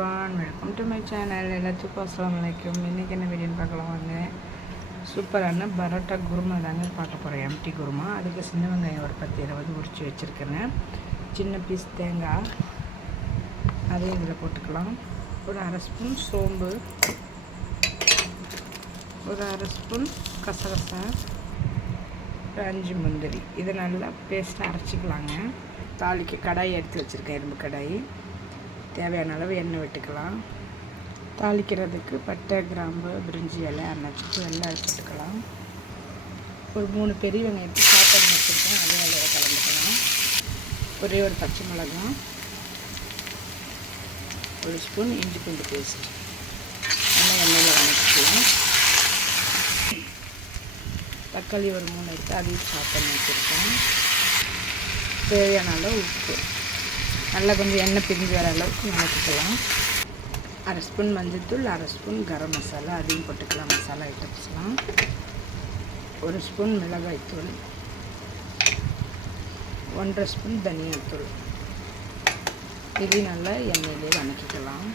Everyone welcome to my channel எல்லாத்துக்கும் அஸ்லாம் வலைக்கும் இன்றைக்கி என்ன வீடியோன்னு பார்க்கலாம் வாங்க. சூப்பரான பரோட்டா குருமா தாங்க பார்க்க போகிறேன் எம்டி குருமா. அதுக்கு சின்ன வெங்காயம் ஒரு பத்து இருபது உரிச்சு வச்சுருக்கிறேன் சின்ன பீஸ் தேங்காய். அதையும் இதில் போட்டுக்கலாம். ஒரு அரை ஸ்பூன் சோம்பு. ஒரு அரை ஸ்பூன் கசகசா. ஒரு அஞ்சு முந்திரி. இதை நல்லா பேஸ்ட்டாக அரைச்சிக்கலாங்க. தாளிக்கு கடாய் எடுத்து வச்சுருக்கேன் இரும்பு கடாய். தேவையான அளவு எண்ணெய் விட்டுக்கலாம். தாளிக்கிறதுக்கு பட்டை கிராம்பு பிரிஞ்சி இலை அன்னத்து எல்லாம் போட்டுக்கலாம். ஒரு மூணு பெரிய வெங்காயத்தை சாப்பாடு வச்சுருக்கேன். அதே அளவு கலந்துக்கலாம். ஒரே ஒரு பச்சை மிளகாய் ஒரு ஸ்பூன் இஞ்சி பூண்டு பேஸ்ட். நல்லா எண்ணெயில் வதக்கிக்கலாம். தக்காளி ஒரு மூணு எடுத்து அதையும் சாப்பாடு வச்சுருக்கேன். தேவையான அளவு உப்பு. நல்லா கொஞ்சம் எண்ணெய் பிரிஞ்சு வர அளவுக்கு வதக்கிக்கலாம் அரை ஸ்பூன் மஞ்சள்தூள் அரை ஸ்பூன் கரம் மசாலா அதையும் போட்டுக்கலாம் மசாலா ஐட்டம்ஸ்லாம். ஒரு ஸ்பூன் மிளகாய்த்தூள் ஒன்றரை ஸ்பூன் தனியாத்தூள் இதையும் நல்லா எண்ணெயிலே வணக்கிக்கலாம்.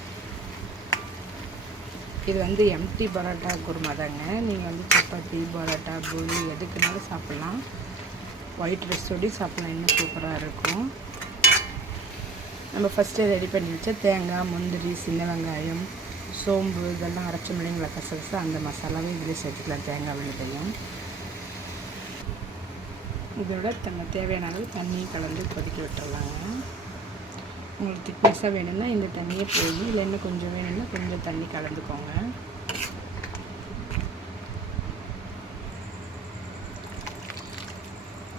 இது வந்து எம்டி பரோட்டா குருமா தாங்க. நீங்கள் வந்து சப்பாத்தி பரோட்டா பூரி எதுக்குனாலும் சாப்பிட்லாம். ஒயிட் ரைஸோடி சாப்பிட்லாம். இன்னும் சூப்பராக இருக்கும். நம்ம ஃபஸ்ட்டு ரெடி பண்ணி வச்ச தேங்காய் முந்திரி சின்ன வெங்காயம் சோம்பு இதெல்லாம் அரைச்ச மிளங்களை கசகசா அந்த மசாலாவும் இதிலே சேர்த்துக்கலாம். தேங்காய் வெள்ளத்தையும் இதோட தங்க தேவையான அளவு தண்ணியை கலந்து கொதிக்க விட்டுறலாங்க. உங்களுக்கு திக்னஸாக வேணும்னா இந்த தண்ணியே போய் இல்லை கொஞ்சம் வேணும்னா கொஞ்சம் தண்ணி கலந்துக்கோங்க.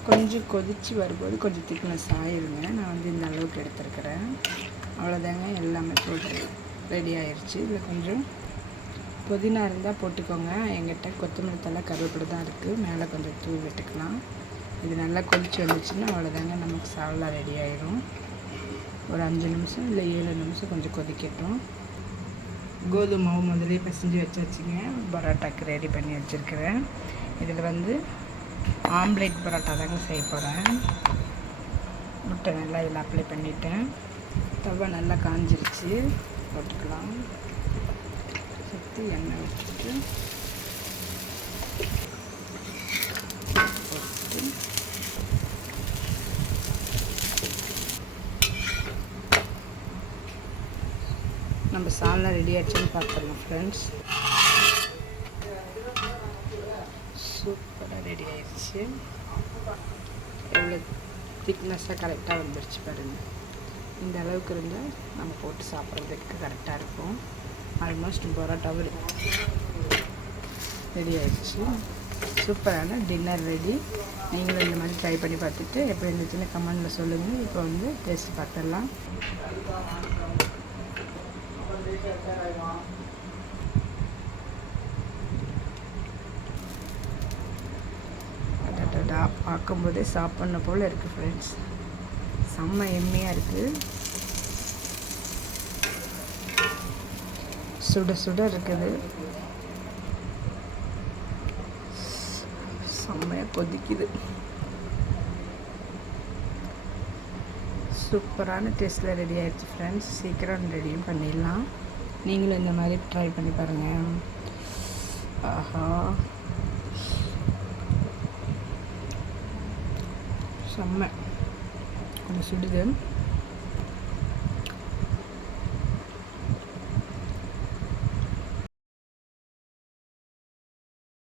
கொஞ்சம் கொதித்து வரும்போது கொஞ்சம் திக்னஸ் ஆயிருங்க. நான் வந்து இந்த அளவுக்கு எடுத்துருக்கிறேன். அவ்வளோதாங்க. எல்லாமே போட்டு ரெடி ஆயிடுச்சு இதில் கொஞ்சம் புதினா இருந்தால் போட்டுக்கோங்க. எங்கிட்ட கொத்தமல்லி தலை கருவேப்பிலை தான் இருக்குது மேலே கொஞ்சம் தூள் விட்டுக்கலாம். இது நல்லா கொதித்து வந்துச்சுன்னா அவ்வளோதாங்க. நமக்கு சாலா ரெடி ஆயிரும். ஒரு அஞ்சு நிமிஷம் இல்லை ஏழு நிமிஷம் கொஞ்சம் கொதிக்கட்டும். கோதுமை மாவு முதலே பிசைஞ்சு வச்சாச்சுங்க. பரோட்டாக்கு ரெடி பண்ணி வச்சுருக்கிறேன். இதில் வந்து ஆம்லேட் பரோட்டா தாங்க செய்ய போகிறேன் முட்டை நல்லா இதில் அப்ளை பண்ணிவிட்டேன் தவா நல்லா காஞ்சிருச்சு. போட்டுக்கலாம். சுற்றி எண்ணெய் வச்சுட்டு போட்டு நம்ம சால்னா ரெடி ஆச்சுன்னு பார்த்துடலாம் ஃப்ரெண்ட்ஸ் சூப்பராக ரெடி ஆயிடுச்சு எவ்வளோ திக்னஸ்ஸாக கரெக்டாக வந்துடுச்சு பாருங்கள் இந்த அளவுக்கு இருந்தால் நம்ம போட்டு சாப்பிட்றதுக்கு கரெக்டாக இருக்கும் ஆல்மோஸ்ட் பரோட்டாவும் ரெடி ஆயிடுச்சு சூப்பரான டின்னர் ரெடி நீங்களும் இந்த மாதிரி ட்ரை பண்ணி பார்த்துட்டு எப்படி இருந்துச்சுன்னு கமெண்டில் சொல்லுங்கள் இப்போ வந்து டேஸ்ட் பார்த்துடலாம் பார்க்கும்போதே சாப்பிட்ணும் போல் இருக்குது ஃப்ரெண்ட்ஸ் செம்ம எம்மையாக இருக்குது சுட சுட இருக்குது. செம்மையாக கொதிக்குது. சூப்பரான டேஸ்ட்டில் ரெடி ஆகிடுச்சு ஃப்ரெண்ட்ஸ் சீக்கிரம் ரெடியும் பண்ணிடலாம். நீங்களும் இந்த மாதிரி ட்ரை பண்ணி பாருங்கள் ஆஹா. செம்ம. கொஞ்சம் சுடுது